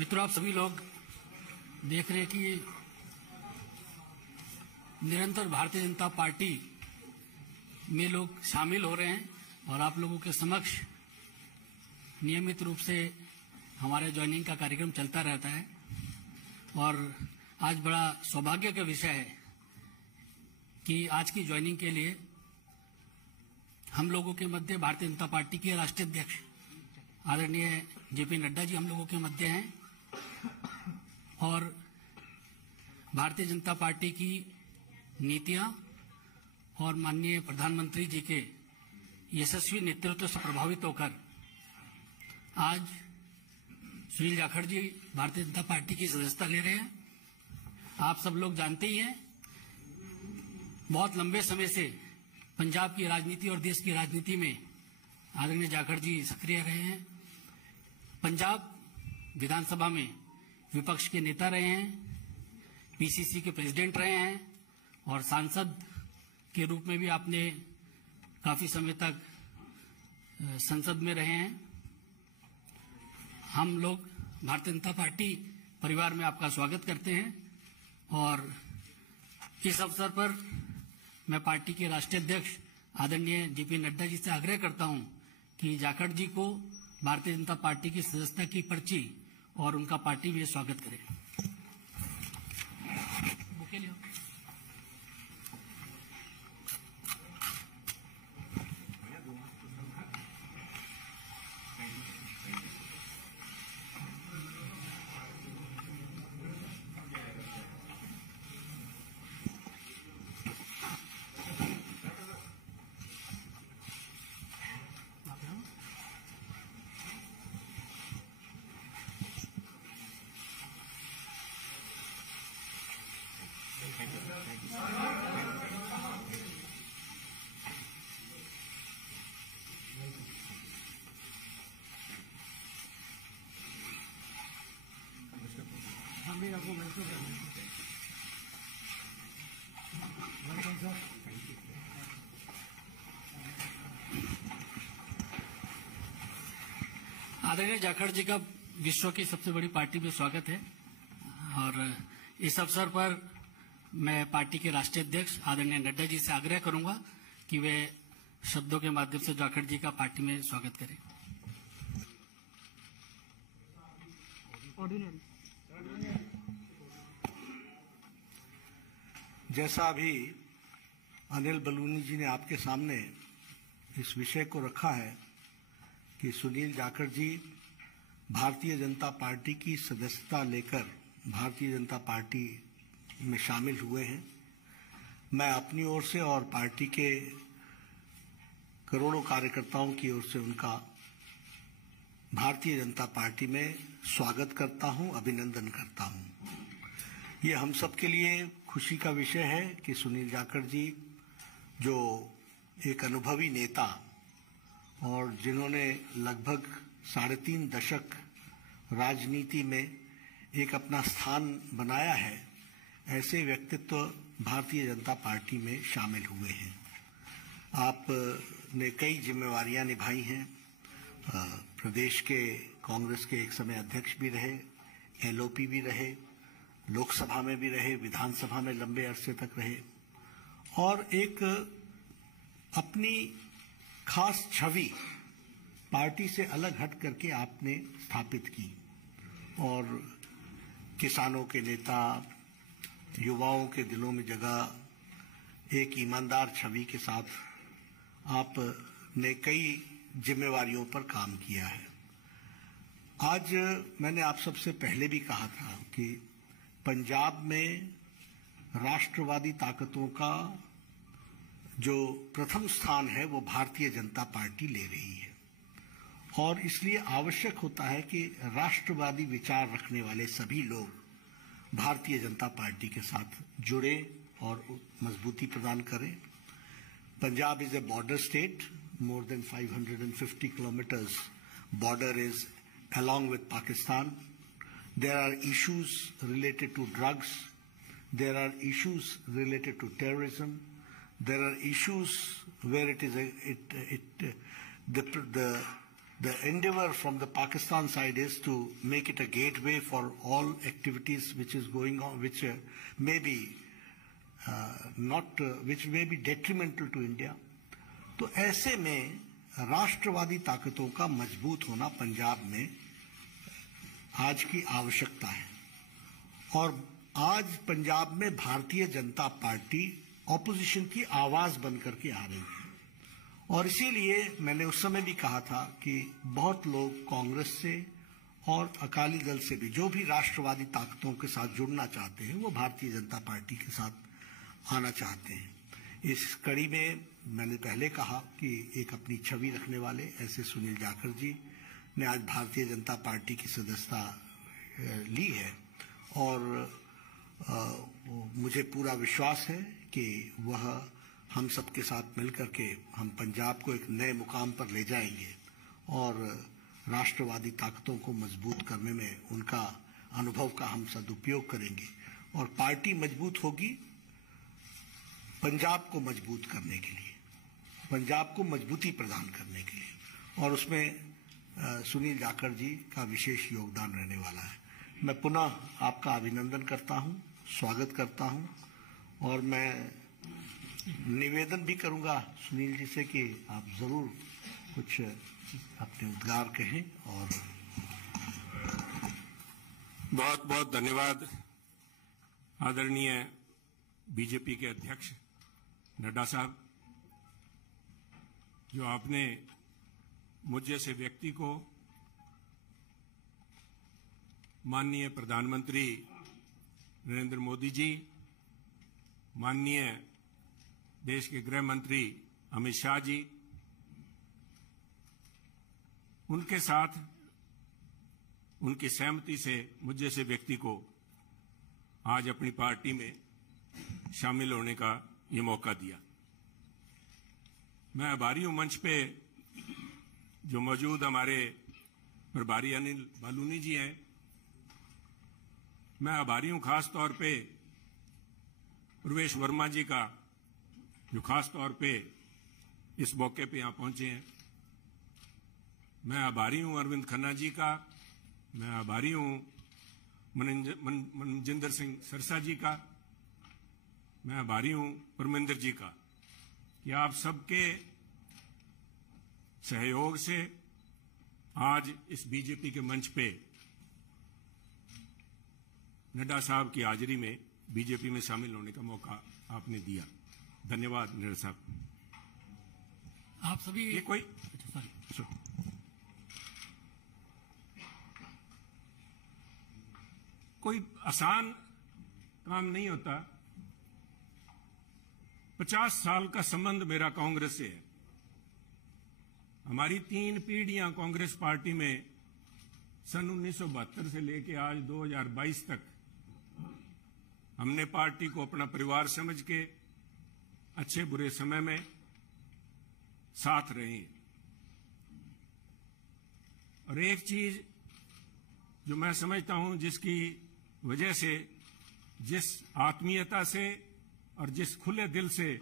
मित्रों, आप सभी लोग देख रहे हैं कि निरंतर भारतीय जनता पार्टी में लोग शामिल हो रहे हैं और आप लोगों के समक्ष नियमित रूप से हमारे ज्वाइनिंग का कार्यक्रम चलता रहता है। और आज बड़ा सौभाग्य का विषय है कि आज की ज्वाइनिंग के लिए हम लोगों के मध्य भारतीय जनता पार्टी के राष्ट्रीय अध्यक्ष आदरणीय जेपी नड्डा जी हम लोगों के मध्य हैं और भारतीय जनता पार्टी की नीतियां और माननीय प्रधानमंत्री जी के यशस्वी नेतृत्व से प्रभावित होकर आज सुनील जाखड़ जी भारतीय जनता पार्टी की सदस्यता ले रहे हैं। आप सब लोग जानते ही हैं, बहुत लंबे समय से पंजाब की राजनीति और देश की राजनीति में आदरणीय जाखड़ जी सक्रिय रहे हैं। पंजाब विधानसभा में विपक्ष के नेता रहे हैं, पीसीसी के प्रेसिडेंट रहे हैं और सांसद के रूप में भी आपने काफी समय तक संसद में रहे हैं। हम लोग भारतीय जनता पार्टी परिवार में आपका स्वागत करते हैं और इस अवसर पर मैं पार्टी के राष्ट्रीय अध्यक्ष आदरणीय जेपी नड्डा जी से आग्रह करता हूं कि जाखड़ जी को भारतीय जनता पार्टी की सदस्यता की पर्ची और उनका पार्टी में स्वागत करें। बुके लियो। आदरणीय जाखड़ जी का विश्व की सबसे बड़ी पार्टी में स्वागत है और इस अवसर पर मैं पार्टी के राष्ट्रीय अध्यक्ष आदरणीय नड्डा जी से आग्रह करूंगा कि वे शब्दों के माध्यम से जाखड़ जी का पार्टी में स्वागत करें। जैसा अभी अनिल बलूनी जी ने आपके सामने इस विषय को रखा है कि सुनील जाखड़ जी भारतीय जनता पार्टी की सदस्यता लेकर भारतीय जनता पार्टी में शामिल हुए हैं, मैं अपनी ओर से और पार्टी के करोड़ों कार्यकर्ताओं की ओर से उनका भारतीय जनता पार्टी में स्वागत करता हूं, अभिनंदन करता हूं। ये हम सब के लिए खुशी का विषय है कि सुनील जाखड़ जी जो एक अनुभवी नेता और जिन्होंने लगभग 3.5 दशक राजनीति में एक अपना स्थान बनाया है, ऐसे व्यक्तित्व भारतीय जनता पार्टी में शामिल हुए हैं। आपने कई जिम्मेवारियां निभाई हैं, प्रदेश के कांग्रेस के एक समय अध्यक्ष भी रहे, एलओपी भी रहे, लोकसभा में भी रहे, विधानसभा में लंबे अरसे तक रहे और एक अपनी खास छवि पार्टी से अलग हट करके आपने स्थापित की और किसानों के नेता, युवाओं के दिलों में जगह एक ईमानदार छवि के साथ आपने कई जिम्मेवारियों पर काम किया है। आज मैंने आप सबसे पहले भी कहा था कि पंजाब में राष्ट्रवादी ताकतों का जो प्रथम स्थान है वो भारतीय जनता पार्टी ले रही है और इसलिए आवश्यक होता है कि राष्ट्रवादी विचार रखने वाले सभी लोग भारतीय जनता पार्टी के साथ जुड़े और मजबूती प्रदान करें। Punjab is a border state, more than 550 kilometers border is along with Pakistan. There are issues related to drugs. There are issues related to terrorism. There are issues where it is the The endeavor from the Pakistan side is to make it a gateway for all activities which is going on, which may be which may be detrimental to India. तो ऐसे में राष्ट्रवादी ताकतों का मजबूत होना पंजाब में आज की आवश्यकता है और आज पंजाब में भारतीय जनता पार्टी ऑपोजिशन की आवाज बनकर के आ रही है और इसीलिए मैंने उस समय भी कहा था कि बहुत लोग कांग्रेस से और अकाली दल से भी जो भी राष्ट्रवादी ताकतों के साथ जुड़ना चाहते हैं वो भारतीय जनता पार्टी के साथ आना चाहते हैं। इस कड़ी में मैंने पहले कहा कि एक अपनी छवि रखने वाले ऐसे सुनील जाखड़ जी ने आज भारतीय जनता पार्टी की सदस्यता ली है और मुझे पूरा विश्वास है कि वह हम सबके साथ मिलकर के हम पंजाब को एक नए मुकाम पर ले जाएंगे और राष्ट्रवादी ताकतों को मजबूत करने में उनका अनुभव का हम सदुपयोग करेंगे और पार्टी मजबूत होगी पंजाब को मजबूत करने के लिए, पंजाब को मजबूती प्रदान करने के लिए और उसमें सुनील जाखड़ जी का विशेष योगदान रहने वाला है। मैं पुनः आपका अभिनंदन करता हूं, स्वागत करता हूं और मैं निवेदन भी करूंगा सुनील जी से कि आप जरूर कुछ अपने उद्गार कहें और बहुत बहुत धन्यवाद आदरणीय बीजेपी के अध्यक्ष नड्डा साहब, जो आपने मुझ जैसे व्यक्ति को माननीय प्रधानमंत्री नरेंद्र मोदी जी, माननीय देश के गृह मंत्री अमित शाह जी, उनके साथ उनकी सहमति से मुझ जैसे व्यक्ति को आज अपनी पार्टी में शामिल होने का ये मौका दिया। मैं आभारी हूं मंच पे जो मौजूद हमारे प्रभारी अनिल बालूनी जी हैं। मैं आभारी हूं खास तौर पे प्रवेश वर्मा जी का, जो खास तौर पे इस मौके पे यहां पहुंचे हैं। मैं आभारी हूं अरविंद खन्ना जी का, मैं आभारी हूं मनजिंदर सिंह सरसा जी का, मैं आभारी हूं परमिंदर जी का कि आप सबके सहयोग से आज इस बीजेपी के मंच पे नड्डा साहब की हाजिरी में बीजेपी में शामिल होने का मौका आपने दिया। धन्यवाद नड्डा साहब। आप सभी ये कोई आसान काम नहीं होता। 50 साल का संबंध मेरा कांग्रेस से है। हमारी 3 पीढ़ियां कांग्रेस पार्टी में सन 1972 से लेकर आज 2022 तक हमने पार्टी को अपना परिवार समझ के अच्छे बुरे समय में साथ रहे हैं। और एक चीज जो मैं समझता हूं, जिसकी वजह से, जिस आत्मीयता से और जिस खुले दिल से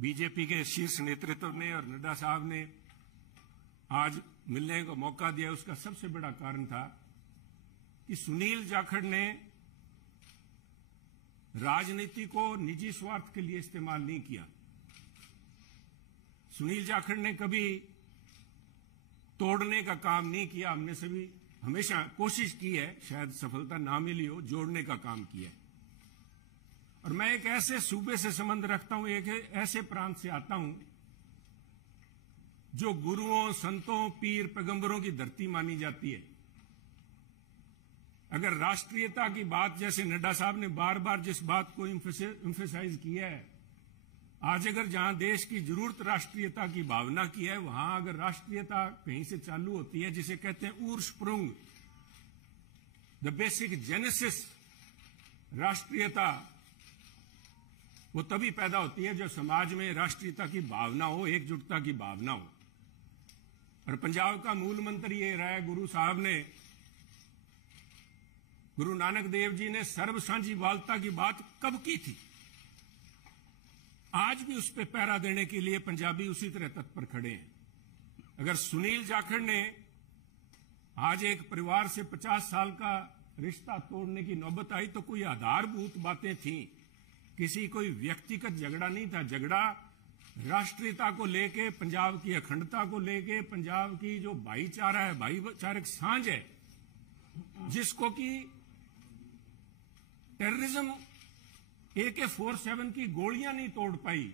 बीजेपी के शीर्ष नेतृत्व ने और नड्डा साहब ने आज मिलने का मौका दिया, उसका सबसे बड़ा कारण था कि सुनील जाखड़ ने राजनीति को निजी स्वार्थ के लिए इस्तेमाल नहीं किया। सुनील जाखड़ ने कभी तोड़ने का काम नहीं किया। हमने सभी हमेशा कोशिश की है, शायद सफलता ना मिली हो, जोड़ने का काम किया है। और मैं एक ऐसे सूबे से संबंध रखता हूं, एक ऐसे प्रांत से आता हूं जो गुरुओं, संतों, पीर, पैगंबरों की धरती मानी जाती है। अगर राष्ट्रीयता की बात, जैसे नड्डा साहब ने बार बार जिस बात को एम्फेसाइज किया है, आज अगर जहां देश की जरूरत राष्ट्रीयता की भावना की है, वहां अगर राष्ट्रीयता कहीं से चालू होती है, जिसे कहते हैं उर्स्प्रुंग, द बेसिक जेनेसिस राष्ट्रीयता, वो तभी पैदा होती है जब समाज में राष्ट्रीयता की भावना हो, एकजुटता की भावना हो। और पंजाब का मूल मंत्र ये रहा है, गुरु साहब ने, गुरु नानक देव जी ने सर्व साझीवालता की बात कब की थी? आज भी उस पर पहरा देने के लिए पंजाबी उसी तरह तत्पर खड़े हैं। अगर सुनील जाखड़ ने आज एक परिवार से 50 साल का रिश्ता तोड़ने की नौबत आई तो कोई आधारभूत बातें थी, किसी कोई व्यक्तिगत झगड़ा नहीं था। झगड़ा राष्ट्रीयता को लेके, पंजाब की अखंडता को लेके, पंजाब की जो भाईचारा है, भाईचारक सांझ है, जिसको कि टेररिज्म AK-47 की गोलियां नहीं तोड़ पाई।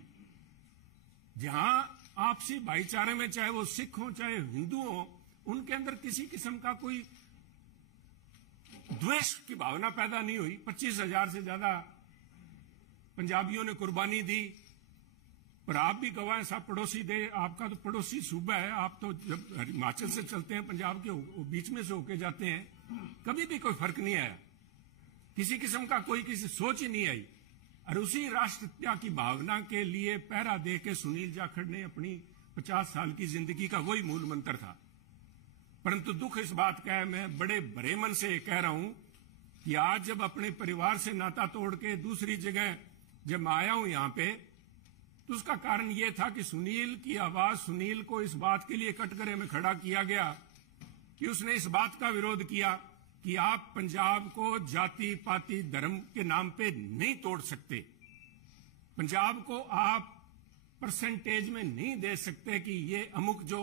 जहां आपसी भाईचारे में, चाहे वो सिख हो चाहे हिंदू हो, उनके अंदर किसी किस्म का कोई द्वेष की भावना पैदा नहीं हुई। 25,000 से ज्यादा पंजाबियों ने कुर्बानी दी। पर आप भी गवाह हैं, सब पड़ोसी दे, आपका तो पड़ोसी सूबा है, आप तो जब हिमाचल से चलते हैं, पंजाब के बीच में से होके जाते हैं, कभी भी कोई फर्क नहीं आया, किसी किस्म का कोई किसी सोच ही नहीं आई। और उसी राष्ट्रीयता की भावना के लिए पहरा दे के सुनील जाखड़ ने अपनी 50 साल की जिंदगी का वही मूल मंत्र था। परंतु दुख इस बात का है, मैं बड़े भरे मन से कह रहा हूं कि आज जब अपने परिवार से नाता तोड़ के दूसरी जगह जब मैं आया हूं यहां पे, तो उसका कारण यह था कि सुनील की आवाज, सुनील को इस बात के लिए कटघरे में खड़ा किया गया कि उसने इस बात का विरोध किया कि आप पंजाब को जाति पाति धर्म के नाम पे नहीं तोड़ सकते, पंजाब को आप परसेंटेज में नहीं दे सकते कि ये अमुक जो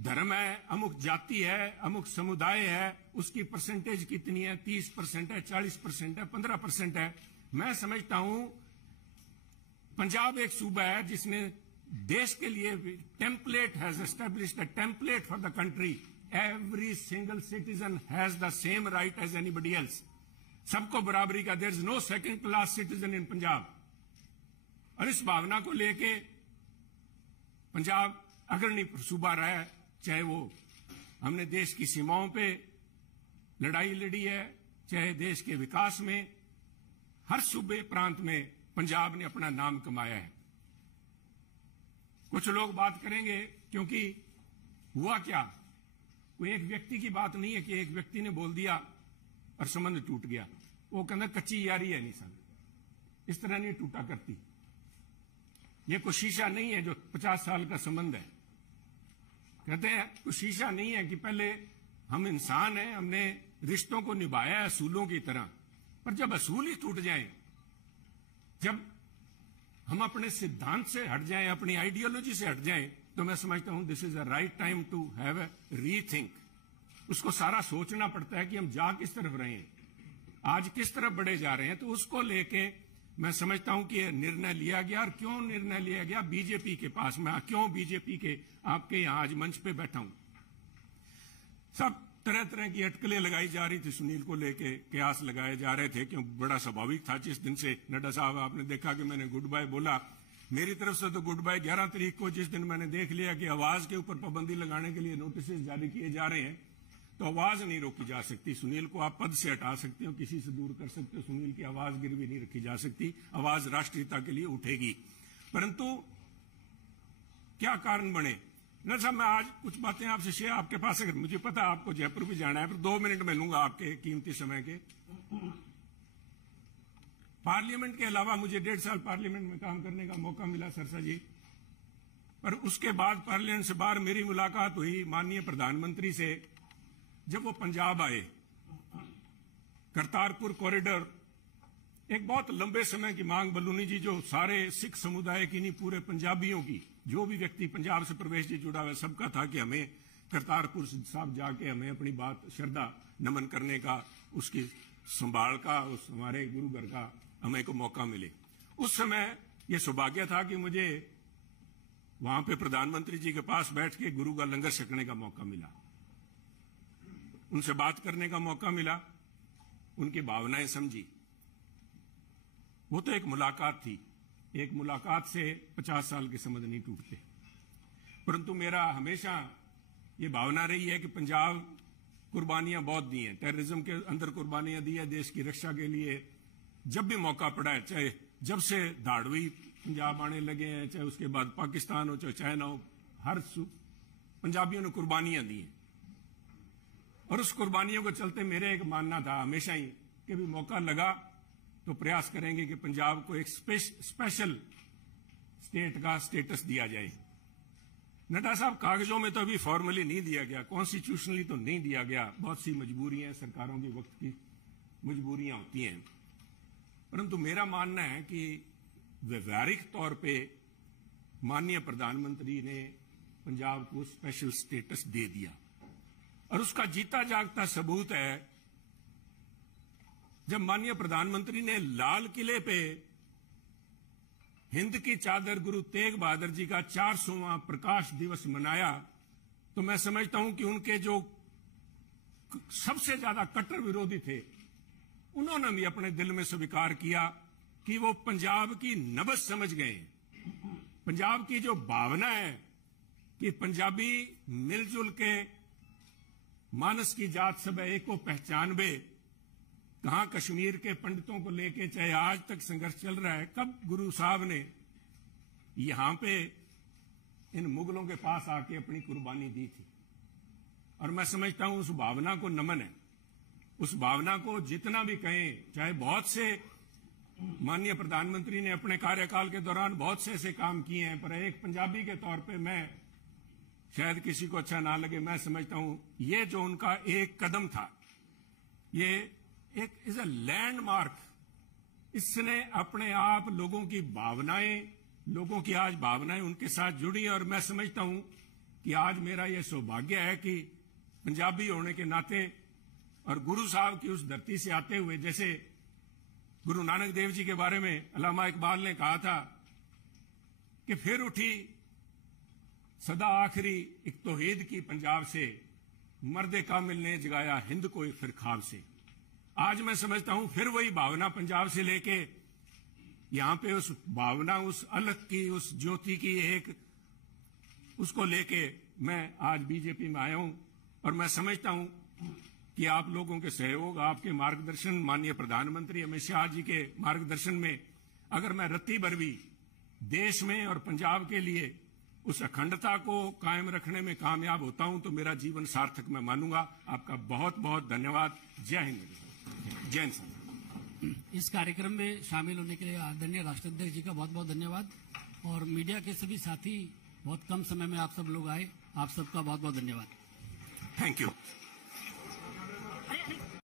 धर्म है, अमुक जाति है, अमुक समुदाय है, उसकी परसेंटेज कितनी है, 30% है, 40% है, 15% है। मैं समझता हूं पंजाब एक सूबा है जिसने देश के लिए template has established a template for the country. Every single citizen has the same right as anybody else. सबको बराबरी का, there is no second class citizen in Punjab. और इस भावना को लेके पंजाब अग्रणी सूबा रहा है, चाहे वो हमने देश की सीमाओं पे लड़ाई लड़ी है, चाहे देश के विकास में, हर सूबे प्रांत में पंजाब ने अपना नाम कमाया है। कुछ लोग बात करेंगे क्योंकि हुआ क्या, कोई एक व्यक्ति की बात नहीं है कि एक व्यक्ति ने बोल दिया और संबंध टूट गया। वो कहना कच्ची यारी है, नहीं सन इस तरह नहीं टूटा करती। ये कोई शीशा नहीं है जो 50 साल का संबंध है। कहते हैं कोई शीशा नहीं है कि पहले हम इंसान हैं, हमने रिश्तों को निभाया है असूलों की तरह, पर जब असूल ही टूट जाएं, जब हम अपने सिद्धांत से हट जाएं, अपनी आइडियोलॉजी से हट जाएं, तो मैं समझता हूं this is a right time to have a rethink. उसको सारा सोचना पड़ता है कि हम जा किस तरफ रहे हैं, आज किस तरफ बढ़े जा रहे हैं। तो उसको लेके मैं समझता हूं कि निर्णय लिया गया। और क्यों निर्णय लिया गया, बीजेपी के पास, मैं क्यों बीजेपी के आपके यहां आज मंच पे बैठा हूं। सब तरह तरह की अटकलें लगाई जा रही थी सुनील को लेके, कयास लगाए जा रहे थे, क्यों बड़ा स्वाभाविक था। जिस दिन से नड्डा साहब आपने देखा कि मैंने गुड बाय बोला, मेरी तरफ से तो गुड बाय 11 तारीख को, जिस दिन मैंने देख लिया कि आवाज के ऊपर पाबंदी लगाने के लिए नोटिस जारी किए जा रहे हैं, तो आवाज नहीं रोकी जा सकती। सुनील को आप पद से हटा सकते हो, किसी से दूर कर सकते हो, सुनील की आवाज गिरवी नहीं रखी जा सकती। आवाज राष्ट्रीयता के लिए उठेगी। परंतु क्या कारण बने न साहब, मैं आज कुछ बातें आपसे शेयर, आपके पास अगर मुझे पता है आपको जयपुर भी जाना है, पर 2 मिनट में लूंगा आपके कीमती समय के। पार्लियामेंट के अलावा मुझे 1.5 साल पार्लियामेंट में काम करने का मौका मिला सरसा जी, पर उसके बाद पार्लियामेंट से बाहर मेरी मुलाकात हुई माननीय प्रधानमंत्री से जब वो पंजाब आए। करतारपुर कॉरिडोर एक बहुत लंबे समय की मांग बलूनी जी, जो सारे सिख समुदाय की नहीं, पूरे पंजाबियों की, जो भी व्यक्ति पंजाब से प्रवेश जी जुड़ा हुआ सबका था कि हमें करतारपुर साहब जाके हमें अपनी बात श्रद्धा नमन करने का, उसकी संभाल का, उस हमारे गुरु घर का हमें को मौका मिले। उस समय यह सौभाग्य था कि मुझे वहां पे प्रधानमंत्री जी के पास बैठ के गुरु का लंगर छकने का मौका मिला, उनसे बात करने का मौका मिला, उनकी भावनाएं समझी। वो तो एक मुलाकात थी, एक मुलाकात से 50 साल के संबंध नहीं टूटते। परंतु मेरा हमेशा ये भावना रही है कि पंजाब कुर्बानियां बहुत दी हैं, टेररिज्म के अंदर कुर्बानियां दी है देश की रक्षा के लिए। जब भी मौका पड़ा है, चाहे जब से धाड़वी पंजाब आने लगे हैं, चाहे उसके बाद पाकिस्तान हो, चाहे चाइना हो, हर पंजाबियों ने कुर्बानियां दी हैं। और उस कुर्बानियों को चलते मेरे एक मानना था हमेशा ही कि भी मौका लगा तो प्रयास करेंगे कि पंजाब को एक स्पेशल स्टेट का स्टेटस दिया जाए। नड्डा साहब, कागजों में तो अभी फॉर्मली नहीं दिया गया, कॉन्स्टिट्यूशनली तो नहीं दिया गया, बहुत सी मजबूरियां, सरकारों की वक्त की मजबूरियां होती हैं, परंतु मेरा मानना है कि व्यवहारिक तौर पे माननीय प्रधानमंत्री ने पंजाब को स्पेशल स्टेटस दे दिया और उसका जीता जागता सबूत है जब माननीय प्रधानमंत्री ने लाल किले पे हिंद की चादर गुरु तेग बहादुर जी का 400वां प्रकाश दिवस मनाया, तो मैं समझता हूं कि उनके जो सबसे ज्यादा कट्टर विरोधी थे उन्होंने भी अपने दिल में स्वीकार किया कि वो पंजाब की नब्ज समझ गए। पंजाब की जो भावना है कि पंजाबी मिलजुल के मानस की जात सब एक को पहचानबे, कहां कश्मीर के पंडितों को लेके चाहे आज तक संघर्ष चल रहा है, कब गुरु साहब ने यहां पे इन मुगलों के पास आके अपनी कुर्बानी दी थी। और मैं समझता हूं उस भावना को नमन है, उस भावना को जितना भी कहें, चाहे बहुत से माननीय प्रधानमंत्री ने अपने कार्यकाल के दौरान बहुत से ऐसे काम किए हैं, पर एक पंजाबी के तौर पे मैं, शायद किसी को अच्छा ना लगे, मैं समझता हूं ये जो उनका एक कदम था, ये एक इज अ लैंडमार्क। इसने अपने आप लोगों की भावनाएं, लोगों की आज भावनाएं उनके साथ जुड़ी, और मैं समझता हूं कि आज मेरा यह सौभाग्य है कि पंजाबी होने के नाते और गुरु साहब की उस धरती से आते हुए, जैसे गुरु नानक देव जी के बारे में अल्लामा इकबाल ने कहा था कि फिर उठी सदा आखिरी एक तौहीद की पंजाब से, मर्दे कामिल ने जगाया हिंद को फिर ख्वाब से। आज मैं समझता हूं फिर वही भावना पंजाब से लेके यहां पे उस भावना, उस अलग की, उस ज्योति की एक, उसको लेके मैं आज बीजेपी में आया हूं। और मैं समझता हूं कि आप लोगों के सहयोग, आपके मार्गदर्शन, माननीय प्रधानमंत्री अमित शाह जी के मार्गदर्शन में अगर मैं रत्ती भर भी देश में और पंजाब के लिए उस अखंडता को कायम रखने में कामयाब होता हूं तो मेरा जीवन सार्थक मैं मानूंगा। आपका बहुत बहुत धन्यवाद। जय हिंद, जय हिंद। इस कार्यक्रम में शामिल होने के लिए आदरणीय राष्ट्राध्यक्ष जी का बहुत बहुत धन्यवाद, और मीडिया के सभी साथी, बहुत कम समय में आप सब लोग आए, आप सबका बहुत बहुत धन्यवाद। Thank you.